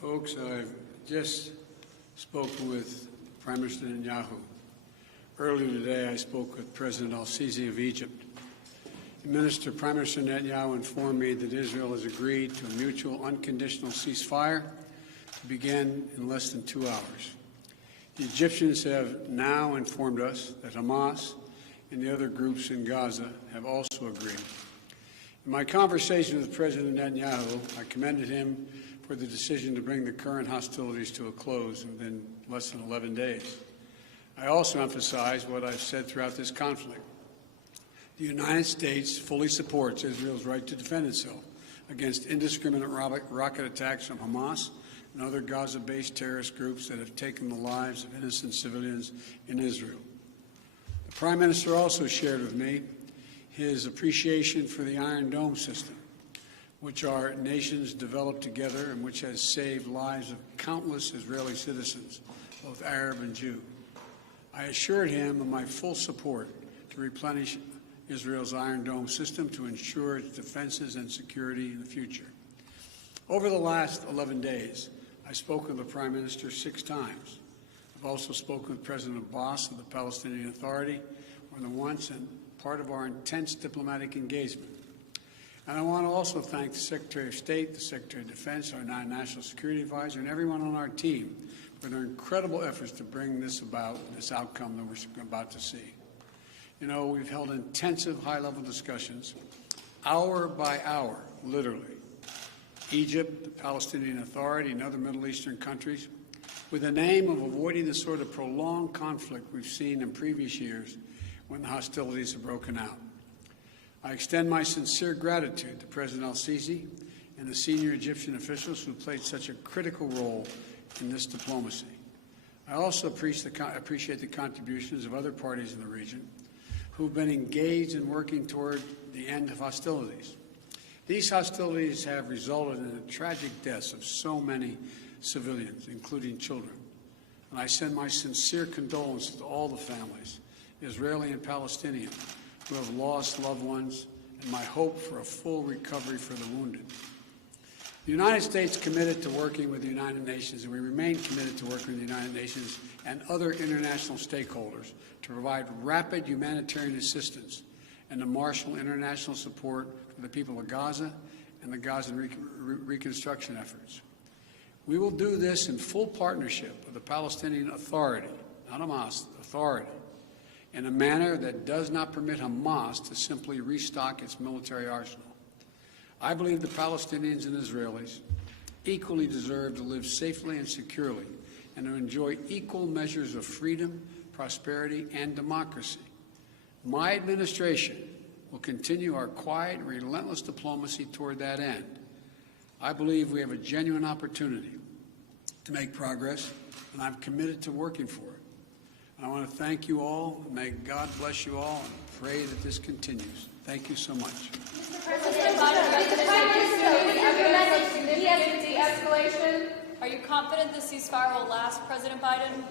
Folks, I've just spoken with Prime Minister Netanyahu. Earlier today, I spoke with President al-Sisi of Egypt. Prime Minister Netanyahu informed me that Israel has agreed to a mutual unconditional ceasefire to begin in less than 2 hours. The Egyptians have now informed us that Hamas and the other groups in Gaza have also agreed. In my conversation with President Netanyahu, I commended him for the decision to bring the current hostilities to a close within less than 11 days. I also emphasized what I've said throughout this conflict. The United States fully supports Israel's right to defend itself against indiscriminate rocket attacks from Hamas and other Gaza-based terrorist groups that have taken the lives of innocent civilians in Israel. The Prime Minister also shared with me his appreciation for the Iron Dome system, which our nations developed together and which has saved lives of countless Israeli citizens, both Arab and Jew. I assured him of my full support to replenish Israel's Iron Dome system to ensure its defenses and security in the future. Over the last 11 days, I've spoken with the Prime Minister 6 times. I've also spoken with President Abbas of the Palestinian Authority more than once, and part of our intense diplomatic engagement. And I want to also thank the Secretary of State, the Secretary of Defense, our National Security Advisor, and everyone on our team for their incredible efforts to bring this outcome that we're about to see. You know, we've held intensive high-level discussions, hour by hour, literally. Egypt, the Palestinian Authority, and other Middle Eastern countries, with the aim of avoiding the sort of prolonged conflict we've seen in previous years when the hostilities have broken out. I extend my sincere gratitude to President al-Sisi and the senior Egyptian officials who played such a critical role in this diplomacy. I also appreciate the contributions of other parties in the region who've been engaged in working toward the end of hostilities. These hostilities have resulted in the tragic deaths of so many civilians, including children. And I send my sincere condolences to all the families, Israeli and Palestinian, who have lost loved ones, and my hope for a full recovery for the wounded. The United States committed to working with the United Nations, and we remain committed to working with the United Nations and other international stakeholders to provide rapid humanitarian assistance and to marshal international support for the people of Gaza and the Gaza reconstruction efforts. We will do this in full partnership with the Palestinian Authority, not Hamas, Authority, in a manner that does not permit Hamas to simply restock its military arsenal. I believe the Palestinians and Israelis equally deserve to live safely and securely and to enjoy equal measures of freedom, prosperity, and democracy. My administration will continue our quiet, relentless diplomacy toward that end. I believe we have a genuine opportunity to make progress, and I'm committed to working for it. I want to thank you all. May God bless you all, and pray that this continues. Thank you so much. Mr. President, de-escalation. Are you confident the ceasefire will last, President Biden?